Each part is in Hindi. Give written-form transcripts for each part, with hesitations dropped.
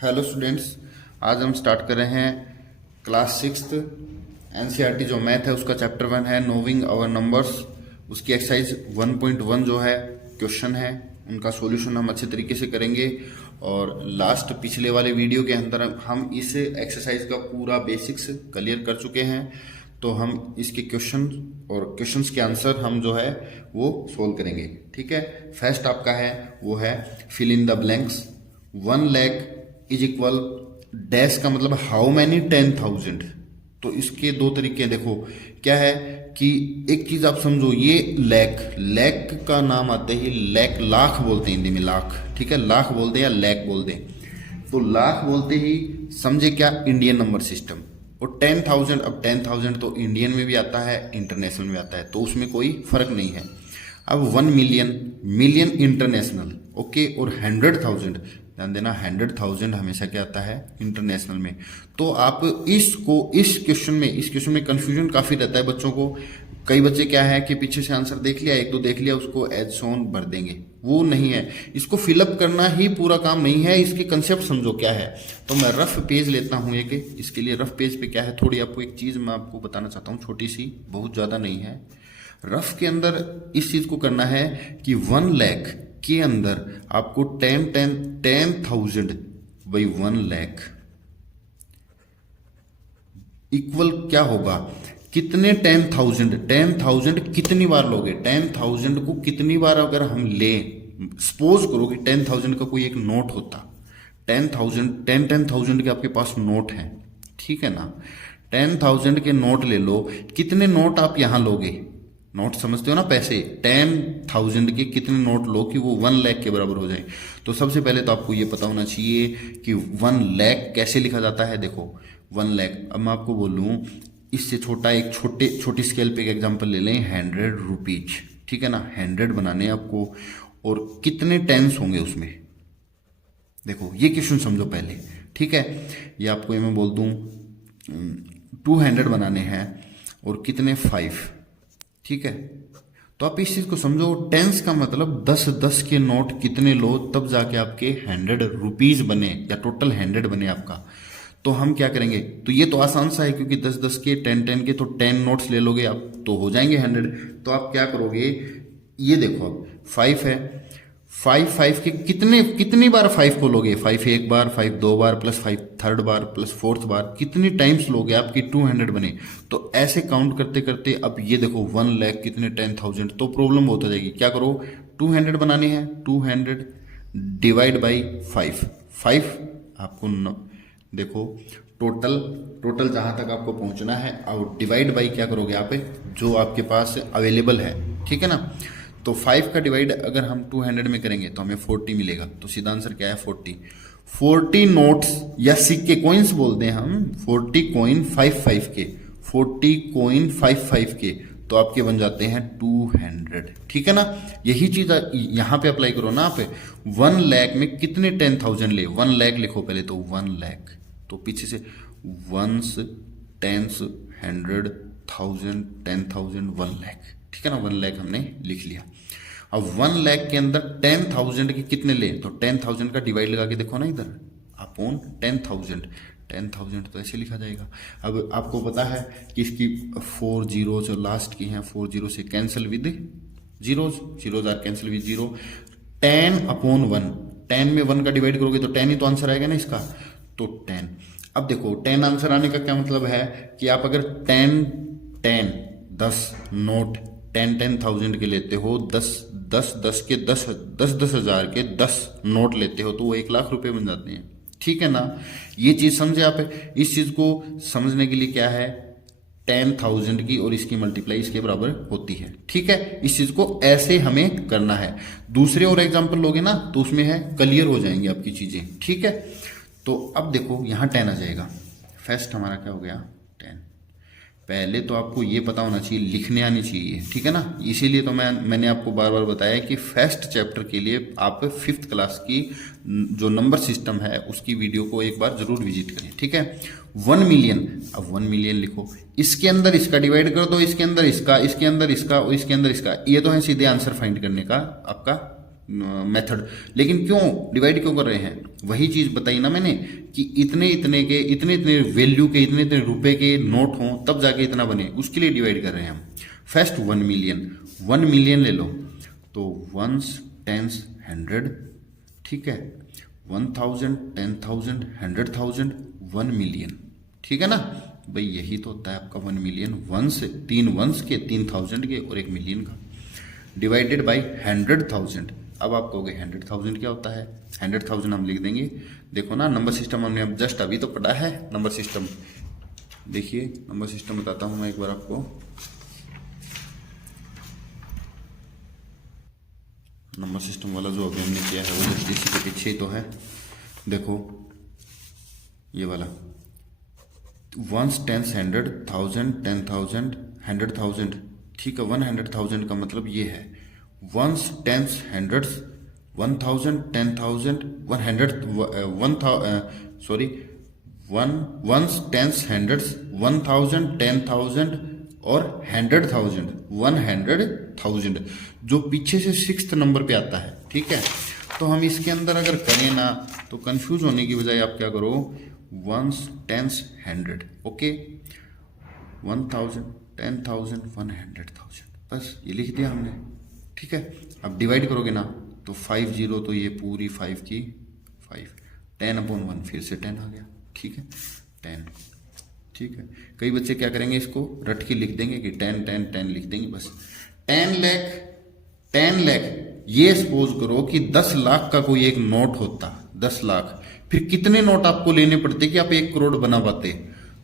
हेलो स्टूडेंट्स, आज हम स्टार्ट कर रहे हैं क्लास सिक्स्थ एनसीईआरटी जो मैथ है उसका चैप्टर 1 है नोविंग आवर नंबर्स। उसकी एक्सरसाइज 1.1 जो है क्वेश्चन है उनका सॉल्यूशन हम अच्छे तरीके से करेंगे। और लास्ट पिछले वाले वीडियो के अंदर हम इस एक्सरसाइज का पूरा बेसिक्स क्लियर कर चुके हैं, तो हम इसके क्वेश्चन और क्वेश्चंस के आंसर हम जो है वो सोल्व करेंगे। ठीक है, फर्स्ट आपका है वो है fill in the blanks. 1 lakh is equal dash का मतलब हाउ मैनी 10,000। तो इसके दो तरीके हैं। देखो क्या है कि एक चीज आप समझो, ये लैख का नाम आते ही लाख बोलते हैं हिंदी में, लाख। ठीक है, लाख बोलते हैं या लैख बोलते हैं। तो लाख बोलते ही समझे क्या, इंडियन नंबर सिस्टम। और 10,000, अब 10,000 तो इंडियन में भी आता है, इंटरनेशनल में आता है, तो उसमें कोई फर्क नहीं है। अब 1 मिलियन इंटरनेशनल, ओके। और 100,000, ध्यान देना 100,000 हमेशा क्या आता है, इंटरनेशनल में। तो आप इस क्वेश्चन में कंफ्यूजन काफी रहता है बच्चों को। कई बच्चे क्या है कि पीछे से आंसर देख लिया, एक दो देख लिया, उसको एज सोन भर देंगे। वो नहीं है, इसको फिलअप करना ही पूरा काम नहीं है। इसके कंसेप्ट समझो क्या है। तो मैं रफ पेज लेता हूं एक। इसके लिए रफ पेज पे क्या है, थोड़ी आपको एक चीज मैं आपको बताना चाहता हूँ, छोटी सी, बहुत ज्यादा नहीं है। रफ के अंदर इस चीज को करना है कि 1 लाख के अंदर आपको 10,000 बाई 1 लाख इक्वल क्या होगा, कितने 10,000 कितनी बार लोगे। 10,000 को कितनी बार अगर हम लें, सपोज करो कि 10,000 का कोई एक नोट होता, 10,000 के आपके पास नोट है, ठीक है ना। 10,000 के नोट ले लो, कितने नोट आप यहां लोगे, नोट समझते हो ना, पैसे। 10,000 के कितने नोट लो कि वो 1 लाख के बराबर हो जाए। तो सबसे पहले तो आपको ये पता होना चाहिए कि 1 लाख कैसे लिखा जाता है। देखो 1 लाख, अब मैं आपको बोलूं इससे छोटा, एक छोटी स्केल पे एक एग्जांपल ले लें, 100 रुपीज। ठीक है ना, 100 बनाने आपको, और कितने टेंस होंगे उसमें। देखो ये क्वेश्चन समझो पहले, ठीक है। ये आपको ये मैं बोल दूं 200 बनाने हैं और कितने 5, ठीक है। तो आप इस चीज को समझो, टेंस का मतलब 10 के नोट कितने लो तब जाके आपके 100 रुपीज बने या टोटल 100 बने आपका। तो हम क्या करेंगे, तो ये तो आसान सा है क्योंकि 10 के 10 के तो 10 नोट्स ले लोगे आप तो हो जाएंगे 100। तो आप क्या करोगे, ये देखो अब 5 है, 5 के कितनी बार 5 को लोगे, 5 एक बार, 5 दो बार, प्लस 5 थर्ड बार, प्लस फोर्थ बार, कितनी टाइम्स लोगे आपकी 200 बने। तो ऐसे काउंट करते करते अब ये देखो 1 लाख कितने 10,000, तो प्रॉब्लम बहुत हो जाएगी। क्या करो, 200 बनाने हैं, 200 डिवाइड बाई 5 आपको देखो टोटल जहां तक आपको पहुंचना है, और डिवाइड बाई क्या करोगे आप, जो आपके पास अवेलेबल है, ठीक है ना। तो 5 का डिवाइड अगर हम 200 में करेंगे तो हमें 40 मिलेगा। तो सीधा आंसर क्या है, 40 नोट्स या सिक्के, कॉइन्स बोलते हैं हम, 40 कॉइन 5 के, 40 कॉइन 5 के, तो आपके बन जाते हैं 200। ठीक है ना, यही चीज यहां पे अप्लाई करो ना आप। 1 लाख में कितने 10,000 ले, 1 लाख लिखो पहले, तो 1 लाख, तो पीछे से 1s 10s 100 1000 10,000 1 लाख, ठीक है ना। 1 लाख हमने लिख लिया। अब 1 लाख के अंदर 10,000 के कितने ले, तो 10,000 का डिवाइड लगा के देखो ना इधर, अपॉन 10,000 तो ऐसे लिखा जाएगा। अब आपको पता है कि इसकी 4 जीरो जो लास्ट की हैं, 4 जीरो से cancel with zeros are cancel with zero. 10 upon 1, 10 में 1 का डिवाइड करोगे तो 10 ही तो आंसर आएगा ना इसका, तो 10। अब देखो 10 आंसर आने का क्या मतलब है कि आप अगर 10 नोट 10,000 के लेते हो, 10 के 10,000 के 10 नोट लेते हो, तो वो 1 लाख रुपए बन जाते हैं। ठीक है ना, ये चीज समझे आप। इस चीज को समझने के लिए क्या है, 10,000 की और इसकी मल्टीप्लाई इसके बराबर होती है। ठीक है, इस चीज को ऐसे हमें करना है। दूसरे और एग्जाम्पल लोगे ना तो उसमें है क्लियर हो जाएंगी आपकी चीजें। ठीक है, तो अब देखो यहां 10 आ जाएगा। फर्स्ट हमारा क्या हो गया, 10। पहले तो आपको ये पता होना चाहिए, लिखने आनी चाहिए, ठीक है ना। इसीलिए तो मैंने आपको बार बार बताया कि फर्स्ट चैप्टर के लिए आप 5th क्लास की जो नंबर सिस्टम है उसकी वीडियो को एक बार जरूर विजिट करें। ठीक है, 1 मिलियन, अब 1 मिलियन लिखो, इसके अंदर इसका डिवाइड कर दो, इसके अंदर इसका, इसके अंदर इसका और इसके अंदर इसका। ये तो है सीधे आंसर फाइंड करने का आपका मेथड, लेकिन क्यों डिवाइड क्यों कर रहे हैं? वही चीज बताई ना मैंने कि इतने इतने के इतने इतने वैल्यू के इतने इतने रुपए के नोट हों तब जाके इतना बने, उसके लिए डिवाइड कर रहे हैं हम। फर्स्ट 1 मिलियन, 1 मिलियन ले लो तो वंस, टेंस, 100, ठीक है, 1000, 10,000, 100,000, 1 मिलियन, ठीक है ना भाई? यही तो होता है आपका 1 मिलियन। वंस, 3 वंस के, 3,000 के और 1 मिलियन का, डिवाइडेड बाई 100,000। अब आप कहोगे 100,000 क्या होता है? 100,000 हम लिख देंगे, देखो ना नंबर सिस्टम हमने अब जस्ट अभी तो पढ़ा है नंबर सिस्टम। देखिए नंबर सिस्टम बताता हूं मैं एक बार आपको। नंबर सिस्टम वाला जो अभी हमने किया है वो जस्ट इसी के पीछे ही तो है। देखो ये वाला वंस, टेंस, 100,000, 10,000, 100,000, ठीक है। 100,000 का मतलब ये है ones, tens, hundreds, 1,000, 10,000, 100 tens, hundreds, 1,000, 10,000 और 100,000, 100,000 जो पीछे से 6th नंबर पे आता है, ठीक है। तो हम इसके अंदर अगर करें ना तो कंफ्यूज होने की बजाय आप क्या करो, वंस, टेंस, 100, ओके, 1,000, 10,000, 100,000, बस ये लिख दिया हमने, ठीक है। अब डिवाइड करोगे ना तो 50 तो ये पूरी 5 की 5, 10/1 फिर से 10 आ गया, ठीक है, 10, ठीक है। कई बच्चे क्या करेंगे, इसको रट के लिख देंगे कि 10 10 10 लिख देंगे बस। 10 लाख, 10 लाख, ये सपोज करो कि 10 लाख का कोई एक नोट होता, 10 लाख, फिर कितने नोट आपको लेने पड़ते कि आप 1 करोड़ बना पाते?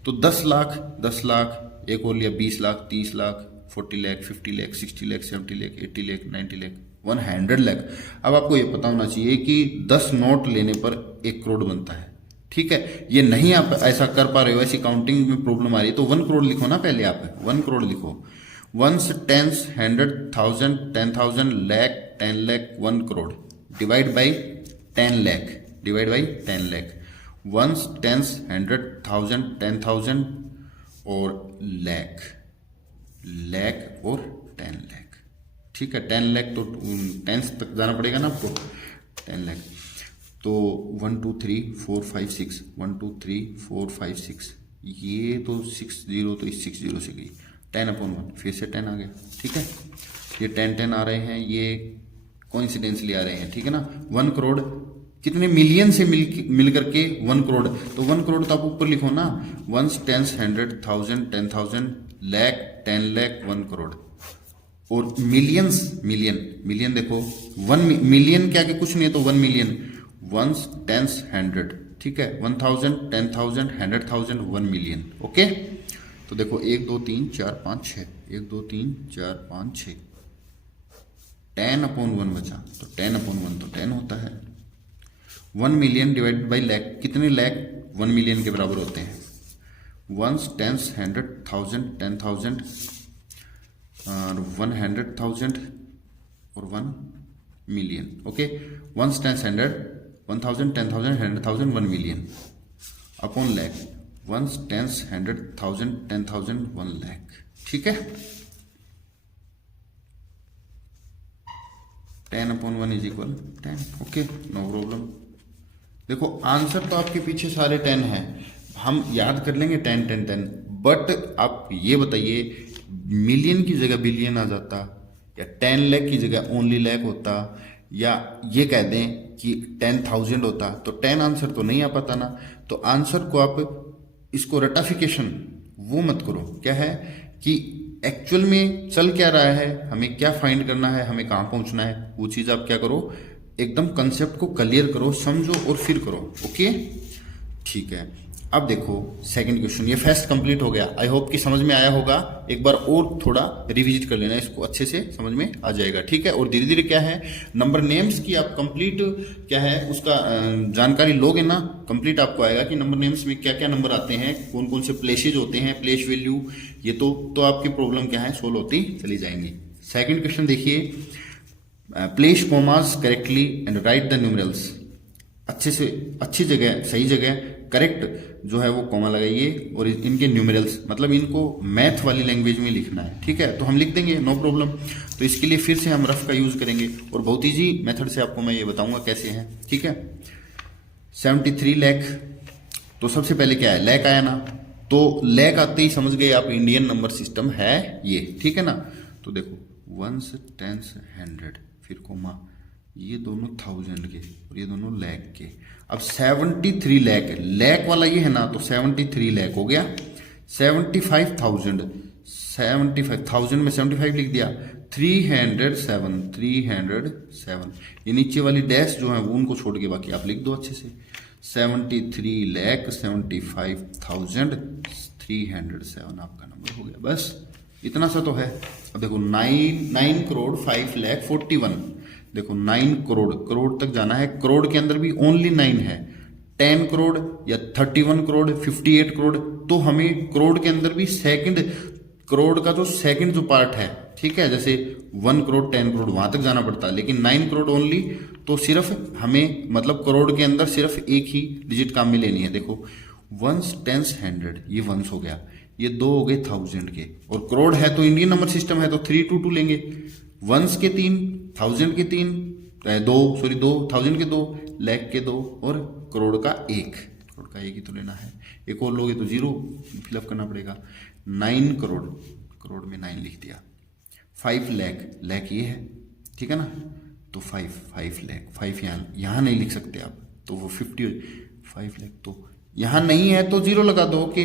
तो 10 लाख, 10 लाख, एक और लिया 20 लाख, 30 लाख, 40 लाख, 50 लाख, 60 लाख, 70 लाख, 80 लाख, 90 लाख, 100 लाख। अब आपको ये पता होना चाहिए कि 10 नोट लेने पर 1 करोड़ बनता है, ठीक है। ये नहीं आप ऐसा कर पा रहे हो, ऐसी काउंटिंग में प्रॉब्लम आ रही है तो 1 करोड़ लिखो ना, पहले आप 1 करोड़ लिखो। Ones, tens, 100,000, 10,000, lakh, 10 lakh, 1 crore, divide by 10 lakh, divide by 10 lakh. Ones, tens, 100,000, 10,000 और लाख, लाख और 10 लाख, ठीक है। 10 लाख तो 10 तक जाना पड़ेगा ना आपको, 10 लाख। तो 1 2 3 4 5 6, 1 2 3 4 5 6, ये तो 60 तो इस 60 से गई, 10/1 फिर से 10 आ गया, ठीक है। ये 10 10 आ रहे हैं, ये कोइंसिडेंसली आ रहे हैं, ठीक है ना। 1 करोड़ कितने मिलियन से मिल करके 1 करोड़, तो 1 करोड़ तो आप ऊपर लिखो ना, वंस, टेंस, 100,000, 10,000, लाख, 10 लाख, 1 करोड़। और मिलियंस, मिलियन, मिलियन देखो 1 मिलियन के आगे कुछ नहीं है तो 1 मिलियन, वंस, टेंस, 100, ठीक है, 1,000, 10,000, 100,000, 1 मिलियन, ओके। तो देखो 1 2 3 4 5 6, 1 2 3 4 5 6, 10/1 बचा, तो 10/1 तो 10 होता है। 1 मिलियन डिवाइडेड बाई लाख, कितने लाख 1 मिलियन के बराबर होते हैं? वंस, टेंस, 100,000, 10,000 और 100,000 और 1 million, okay. Ones, tens, 100, 1,000, 10,000, 100,000, 1 million upon lakh, ones, tens, 100,000, 10,000, 1 lakh, ठीक है। 10/1 is equal 10, okay, no problem. देखो आंसर तो आपके पीछे सारे 10 हैं, हम याद कर लेंगे 10 10 10, बट आप ये बताइए मिलियन की जगह बिलियन आ जाता, या 10 लाख की जगह ओनली लाख होता, या ये कह दें कि 10,000 होता, तो 10 आंसर तो नहीं आ पाता ना। तो आंसर को आप इसको रटाफिकेशन वो मत करो, क्या है कि एक्चुअल में चल क्या रहा है, हमें क्या फाइंड करना है, हमें कहाँ पहुंचना है, वो चीज़ आप क्या करो, एकदम कंसेप्ट को क्लियर करो, समझो और फिर करो, ओके, ठीक है। अब देखो सेकंड क्वेश्चन, ये फर्स्ट कंप्लीट हो गया, आई होप कि समझ में आया होगा। एक बार और थोड़ा रिविजिट कर लेना, इसको अच्छे से समझ में आ जाएगा, ठीक है। और धीरे धीरे क्या है, नंबर नेम्स की आप कंप्लीट क्या है उसका जानकारी लोगे ना, कंप्लीट आपको आएगा कि नंबर नेम्स में क्या क्या नंबर आते हैं, कौन कौन से प्लेसेज होते हैं, प्लेस वैल्यू, ये तो आपकी प्रॉब्लम क्या है सोल्व होती चली जाएंगी। सेकेंड क्वेश्चन देखिए, place commas correctly and write the numerals, अच्छे से अच्छी जगह, सही जगह करेक्ट जो है वो कॉमा लगाइए और इनके न्यूमेरल्स मतलब इनको मैथ वाली लैंग्वेज में लिखना है, ठीक है। तो हम लिख देंगे, नो प्रॉब्लम। तो इसके लिए फिर से हम रफ का यूज करेंगे और बहुत ईजी मेथड से आपको मैं ये बताऊंगा कैसे है, ठीक है। 73 लाख, तो सबसे पहले क्या है, लैक आया ना, तो लैक आते ही समझ गए आप इंडियन नंबर सिस्टम है ये, ठीक है ना। तो देखो वंस, टेंस, 100, फिर कोमा, ये दोनों 1000 के और ये दोनों लैक के। अब 73 लाख, लैक वाला ये है ना, तो 73 लाख हो गया। 75,000, 75,000 में 75 लिख दिया। 307, 307, ये नीचे वाली डैश जो है वो उनको छोड़ के बाकी आप लिख दो अच्छे से। 73 लाख 75,307 आपका नंबर हो गया, बस इतना सा तो है। अब देखो 9 करोड़ 5 लाख 41, देखो 9 करोड़, करोड़ तक जाना है, करोड़ के अंदर भी ओनली 9 है। 10 करोड़ या 31 करोड़, 58 करोड़, तो हमें करोड़ के अंदर भी सेकंड, करोड़ का जो सेकंड जो पार्ट है, ठीक है, जैसे 1 करोड़ 10 करोड़ वहां तक जाना पड़ता है, लेकिन 9 करोड़ ओनली, तो सिर्फ हमें मतलब करोड़ के अंदर सिर्फ एक ही डिजिट काम में लेनी है। देखो वंस, टेंस, 100, ये वंस हो गया, ये 2 हो गए 1000 के, और करोड़ है तो इंडियन नंबर सिस्टम है तो 322 लेंगे। वंस के 3, 1000 के 3, 2 1000 के 2, लाख के 2 और करोड़ का 1, करोड़ का 1 ही तो लेना है। एक और लोगे तो 0 फिलअप करना पड़ेगा। 9 करोड़, करोड़ में 9 लिख दिया। 5 लाख, लाख ये है, ठीक है ना, तो 5 लाख, 5 यहाँ नहीं लिख सकते आप, तो वो 50, 5 लाख तो यहाँ नहीं है तो 0 लगा दो, ओके।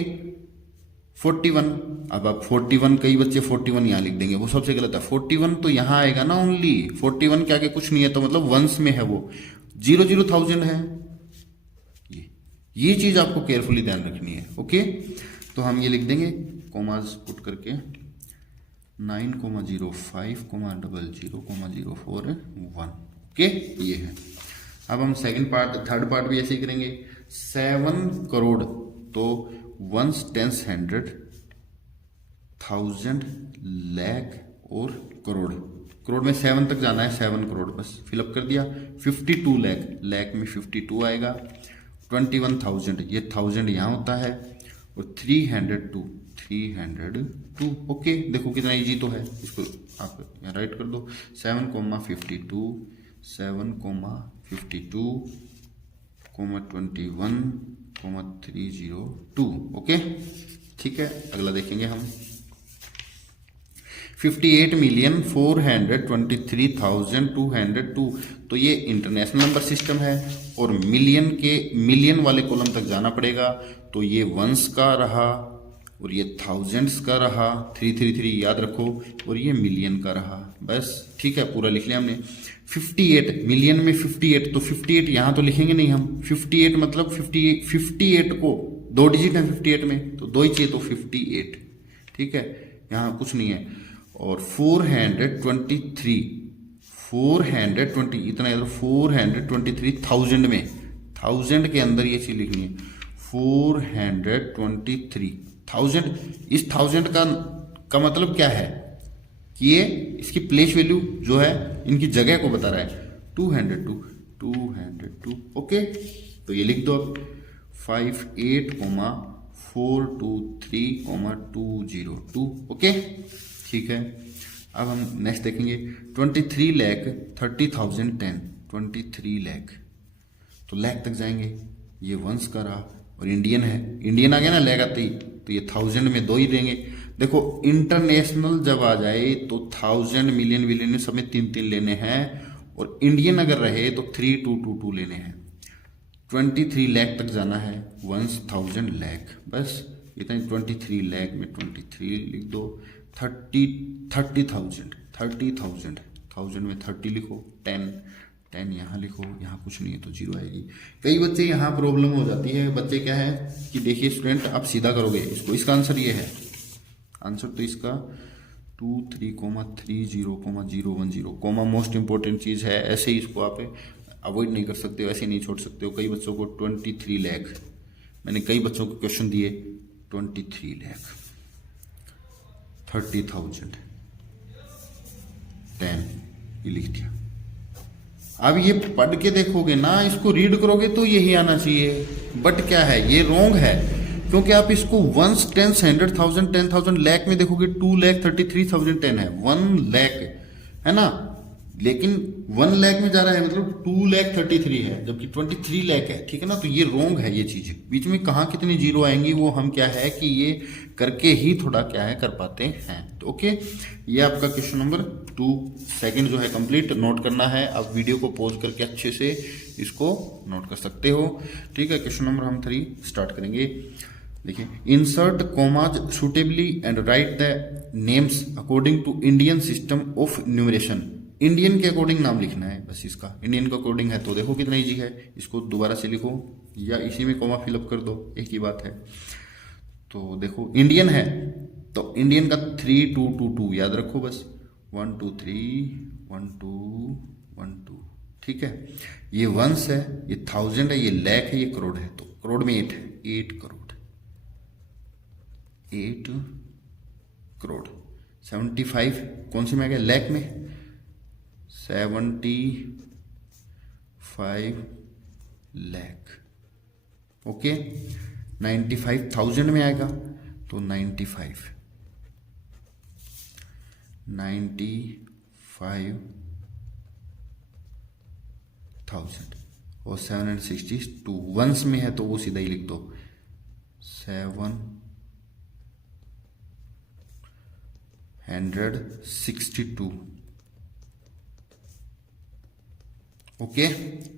41, अब आप 41, कई बच्चे 41 यहाँ लिख देंगे, वो सबसे गलत है। 41 तो यहाँ आएगा ना ओनली, 41 के आगे कुछ नहीं है, तो मतलब वंस में है वो। 0,000 है, ये चीज आपको केयरफुली ध्यान रखनी है, ओके। तो हम ये लिख देंगे कॉमास पुट करके 9,05,00,04,1, ओके, ये है। अब हम सेकंड पार्ट, थर्ड पार्ट भी ऐसे ही करेंगे। 7 करोड़, तो वंस, टेंस, 100, 1000, लाख और करोड़, करोड़ में 7 तक जाना है, 7 करोड़ बस फिलअप कर दिया। 52 लाख, लाख में 52 आएगा। 21,000, ये 1000 यहाँ होता है, और 302, 302, ओके। देखो कितना इजी तो है, इसको आप यहाँ राइट कर दो। 7,52, 7,52, 21,302, ओके, ठीक है। अगला देखेंगे हम 58,423,202, तो ये इंटरनेशनल नंबर सिस्टम है और मिलियन के, मिलियन वाले कॉलम तक जाना पड़ेगा, तो ये वंस का रहा और ये थाउजेंड्स का रहा, 333 याद रखो, और ये मिलियन का रहा, बस ठीक है, पूरा लिख लिया हमने। 58 मिलियन में 58, तो 58 यहाँ तो लिखेंगे नहीं हम, 58 मतलब 58 को 2 डिजिट है 58 में, तो 2 ही चाहिए, तो 58, ठीक है, यहाँ कुछ नहीं है। और 423, 420, इतना याद, 423,000 में, 1000 के अंदर ये चीज लिखनी है। 423,000, इस 1000 का मतलब क्या है कि ये इसकी प्लेस वैल्यू जो है इनकी जगह को बता रहा है। 202, ओके, तो ये लिख दो अब 58,423,202, ओके, ठीक है। अब हम नेक्स्ट देखेंगे 23,30,010, 23 लाख, तो लाख तक जाएंगे, ये वंस का रहा और इंडियन है, इंडियन आ गया ना, लाख आते ही, तो ये 1000 में 2 ही देंगे। देखो इंटरनेशनल जब आ जाए तो 1000, मिलियन, विलियन सब में 3 लेने हैं, और इंडियन अगर रहे तो 3222 लेने हैं। 23 लाख तक जाना है, वंस, 1000, लाख, बस इतना। 23 लाख में 23 लिख दो। 30,000, 1000 में 30 लिखो। 10 यहाँ लिखो, यहाँ कुछ नहीं है तो 0 आएगी। कई बच्चे यहाँ प्रॉब्लम हो जाती है, बच्चे क्या है कि देखिए स्टूडेंट, आप सीधा करोगे इसको, इसका आंसर ये है, आंसर तो इसका 23,30,010, कॉमा मोस्ट इंपॉर्टेंट चीज है, ऐसे ही इसको आप अवॉइड नहीं कर सकते हो, ऐसे नहीं छोड़ सकते हो। कई बच्चों को 23 लाख, मैंने कई बच्चों को क्वेश्चन दिए 23 लाख, 30,000, 10, ये लिख दिया। अब ये पढ़ के देखोगे ना, इसको रीड करोगे तो यही आना चाहिए। बट क्या है, ये रॉन्ग है, क्योंकि आप इसको वंस, टेंस, 100,000, 10,000, लाख में देखोगे 2,33,010 है, 1 लाख है ना, लेकिन 1 लाख में जा रहा है मतलब 2,33 है, जबकि 23 लाख है, ठीक है ना। तो ये रॉन्ग है, ये चीज बीच में कहाँ कितनी जीरो आएंगी वो हम क्या है कि ये करके ही थोड़ा क्या है कर पाते हैं। तो ओके, ये आपका क्वेश्चन नंबर 2 सेकंड जो है कंप्लीट नोट करना है। आप वीडियो को पॉज करके अच्छे से इसको नोट कर सकते हो, ठीक है। क्वेश्चन नंबर हम 3 स्टार्ट करेंगे। देखिए, insert commas suitably and write the names according to Indian system of numeration. Indian के अकॉर्डिंग नाम लिखना है बस, इसका इंडियन के अकॉर्डिंग है तो देखो कितना इजी है। इसको दोबारा से लिखो या इसी में कॉमा फिलअप कर दो, एक ही बात है। तो देखो इंडियन है तो इंडियन का 3 2 2 2 याद रखो बस, 1 2 3 1 2 1 2, ठीक है। ये वंस है, ये 1000 है, ये लाख है, ये करोड़ है। तो करोड़ में 8 है, 8 करोड़, 8 करोड़। 75 कौन सी में आ गया, लाख में, 75 लाख, ओके। 95,000 में आएगा तो 95 95,000 और 762 वंस में है तो वो सीधा ही लिख दो, 762, ओके।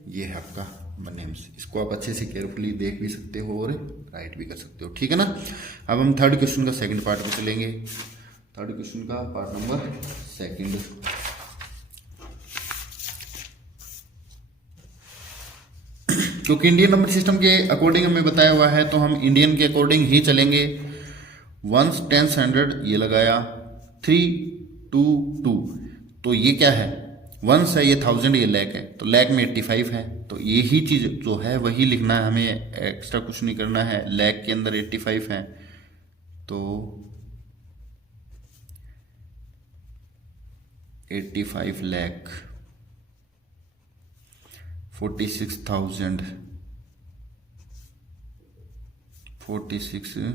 ये है आपका नेम्स। इसको आप अच्छे से केयरफुली देख भी सकते हो और राइट भी कर सकते हो, ठीक है ना। अब हम थर्ड क्वेश्चन का सेकंड पार्ट में चलेंगे। थर्ड क्वेश्चन का पार्ट नंबर सेकंड। क्योंकि इंडियन नंबर सिस्टम के अकॉर्डिंग हमें बताया हुआ है तो हम इंडियन के अकॉर्डिंग ही चलेंगे। वंस, टेंस, 100 ये लगाया, 3 2 2, तो ये क्या है, वंस है, ये 1000, ये लाख है, तो लाख में 85 है। तो यही चीज जो है वही लिखना है हमें, एक्स्ट्रा कुछ नहीं करना है। लाख के अंदर 85 है तो 85 लाख, 46,000, 283,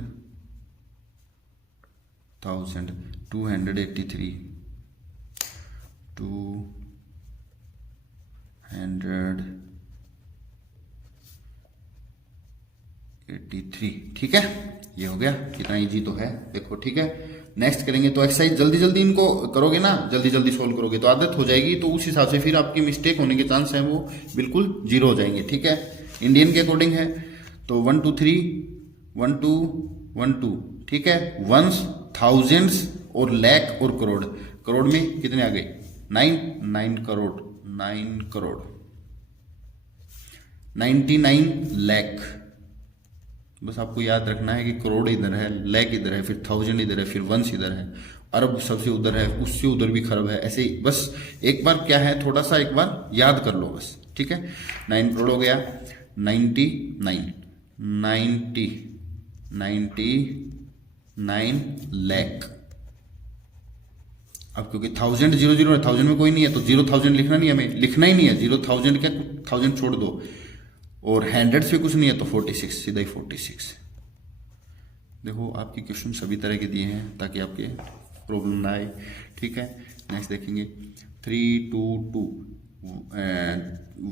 283, ठीक है। ये हो गया, कितना इजी तो है देखो, ठीक है। नेक्स्ट करेंगे तो एक्सरसाइज जल्दी जल्दी इनको करोगे ना, जल्दी जल्दी सोल्व करोगे तो आदत हो जाएगी, तो उस हिसाब से फिर आपकी मिस्टेक होने के चांस है वो बिल्कुल जीरो हो जाएंगे, ठीक है। इंडियन के अकॉर्डिंग है तो 1 2 3 1 2 1 2, ठीक है। वंस, थाउजेंड्स और लाख और करोड़, करोड़ में कितने आ गए, 9 करोड़, 9 करोड़, 99 लाख। बस आपको याद रखना है कि करोड़ इधर है, लाख इधर है, फिर 1000 इधर है, फिर वंस इधर है, अरब सबसे उधर है, उससे उधर भी खरब है, ऐसे ही बस एक बार क्या है थोड़ा सा एक बार याद कर लो बस, ठीक है। 9 करोड़ हो गया, 99 लाख। अब क्योंकि 1000 0 0 है, 1000 में कोई नहीं है तो 0,000 लिखना नहीं, हमें लिखना ही नहीं है 0,000, क्या 1000 छोड़ दो, और 100 से कुछ नहीं है तो 46, सीधा ही 46। देखो आपके क्वेश्चन सभी तरह के दिए हैं ताकि आपके प्रॉब्लम ना आए, ठीक है। नेक्स्ट देखेंगे 3 2 2,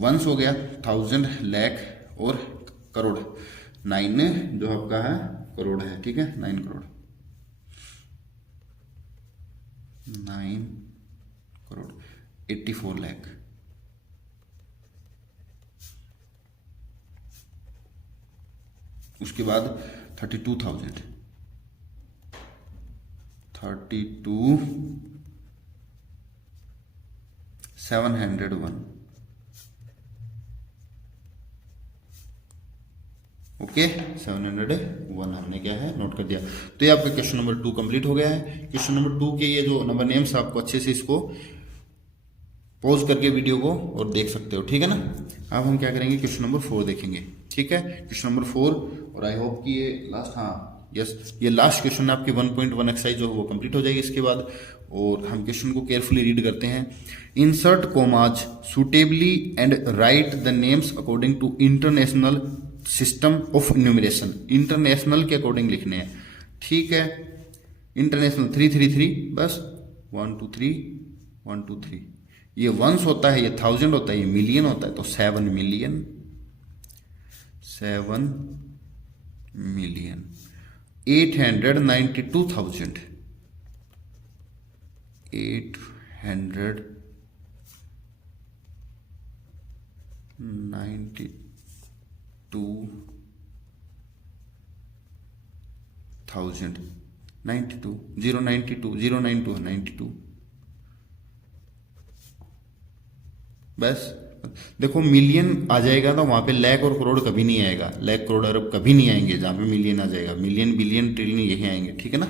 वंस हो गया, 1000 लाख और करोड़, 9 जो आपका है करोड़ है, ठीक है, 9 करोड़, 9 करोड़, 84 लाख, उसके बाद 32,000, 32,701, ओके, 701 हमने क्या है नोट कर दिया। तो ये आपका क्वेश्चन नंबर 2 कंप्लीट हो गया है। क्वेश्चन नंबर 2 के ये जो नंबर नेम्स आपको अच्छे से इसको पॉज करके वीडियो को और देख सकते हो, ठीक है ना। अब हम क्या करेंगे, क्वेश्चन नंबर 4 देखेंगे, ठीक है। क्वेश्चन नंबर 4, और आई होप कि ये लास्ट, हाँ यस, ये लास्ट क्वेश्चन आपकी 1.1 एक्सरसाइज जो है वो कंप्लीट हो जाएगी इसके बाद। और हम क्वेश्चन को केयरफुली रीड करते हैं। Insert commas suitably and write the names according to international system of numeration, international के अकॉर्डिंग लिखने हैं, ठीक है। इंटरनेशनल 333, बस 1 2 3 1 2 3, ये वंस होता है, ये 1000 होता है, ये मिलियन होता है, तो 7 मिलियन 892,000 092 बस। देखो मिलियन आ जाएगा तो वहां पे लाख और करोड़ कभी नहीं आएगा, लाख करोड़ अरब कभी नहीं आएंगे, जहां पे मिलियन आ जाएगा, मिलियन बिलियन ट्रिलियन यही आएंगे, ठीक है ना।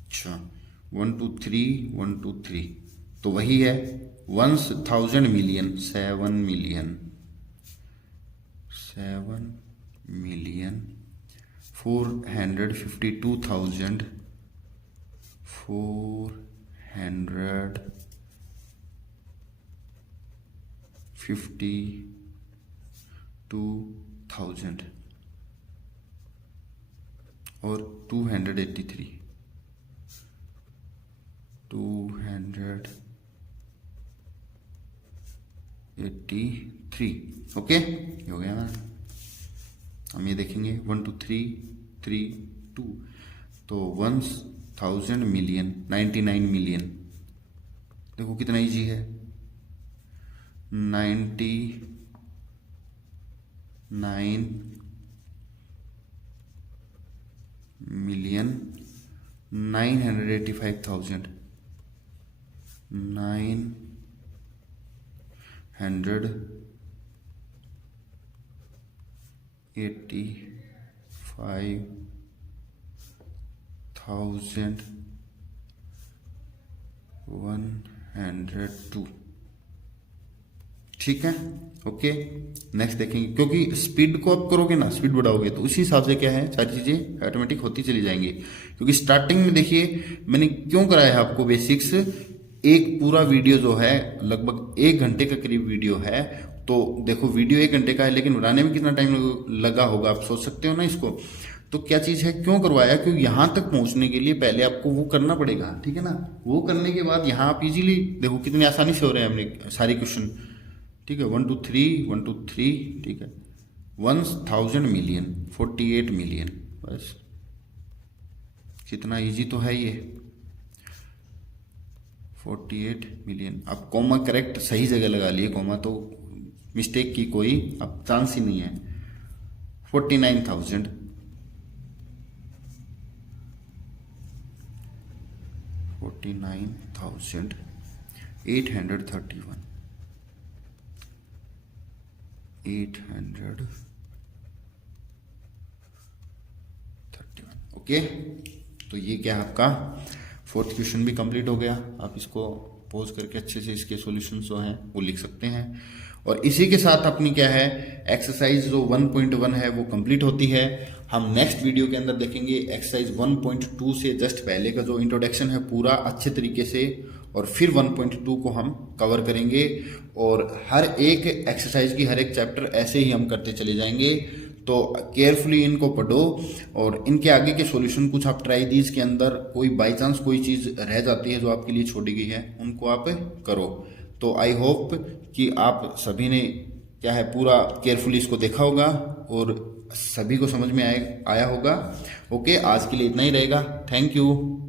अच्छा 1 2 3 1 2 3, तो वही है 1000 मिलियन 7 मिलियन 452,000 452,000 और 283 ओके, हो गया ना। हम ये देखेंगे 1 2 3 3 2, तो 1000 मिलियन 99 मिलियन, देखो कितना इजी है, 99 मिलियन 985,000 985,102, ठीक है। ओके, नेक्स्ट देखेंगे, क्योंकि स्पीड को आप करोगे ना, स्पीड बढ़ाओगे तो उसी हिसाब से क्या है सारी चीजें ऑटोमेटिक होती चली जाएंगी। क्योंकि स्टार्टिंग में देखिए मैंने क्यों कराया है आपको बेसिक्स, एक पूरा वीडियो जो है लगभग 1 घंटे का करीब वीडियो है, तो देखो वीडियो 1 घंटे का है लेकिन बनाने में कितना टाइम लगा होगा आप सोच सकते हो ना इसको। तो क्या चीज है, क्यों करवाया, क्योंकि यहां तक पहुंचने के लिए पहले आपको वो करना पड़ेगा, ठीक है ना। वो करने के बाद यहाँ आप इजीली देखो कितनी आसानी से हो रहे हैं हमने सारे क्वेश्चन, ठीक है। 1 2 3 1 2 3, ठीक है। 1000 मिलियन 48 मिलियन, बस कितना इजी तो है ये, 48 मिलियन। अब कॉमा करेक्ट सही जगह लगा लिए, कॉमा तो मिस्टेक की कोई अब चांस ही नहीं है। 49,000 831 831, ओके। तो ये क्या है आपका 4th क्वेश्चन भी कंप्लीट हो गया। आप इसको पोज करके अच्छे से इसके सॉल्यूशंस जो हैं वो लिख सकते हैं। और इसी के साथ अपनी क्या है एक्सरसाइज जो 1.1 है वो कंप्लीट होती है। हम नेक्स्ट वीडियो के अंदर देखेंगे एक्सरसाइज 1.2 से जस्ट पहले का जो इंट्रोडक्शन है पूरा अच्छे तरीके से, और फिर 1.2 को हम कवर करेंगे। और हर एक एक्सरसाइज की हर एक चैप्टर ऐसे ही हम करते चले जाएंगे। तो केयरफुली इनको पढ़ो और इनके आगे के सॉल्यूशन कुछ आप ट्राई दीज के अंदर कोई बाई चांस कोई चीज़ रह जाती है जो आपके लिए छोड़ी गई है उनको आप करो। तो आई होप कि आप सभी ने क्या है पूरा केयरफुली इसको देखा होगा और सभी को समझ में आया होगा। ओके, आज के लिए इतना ही रहेगा। Thank you.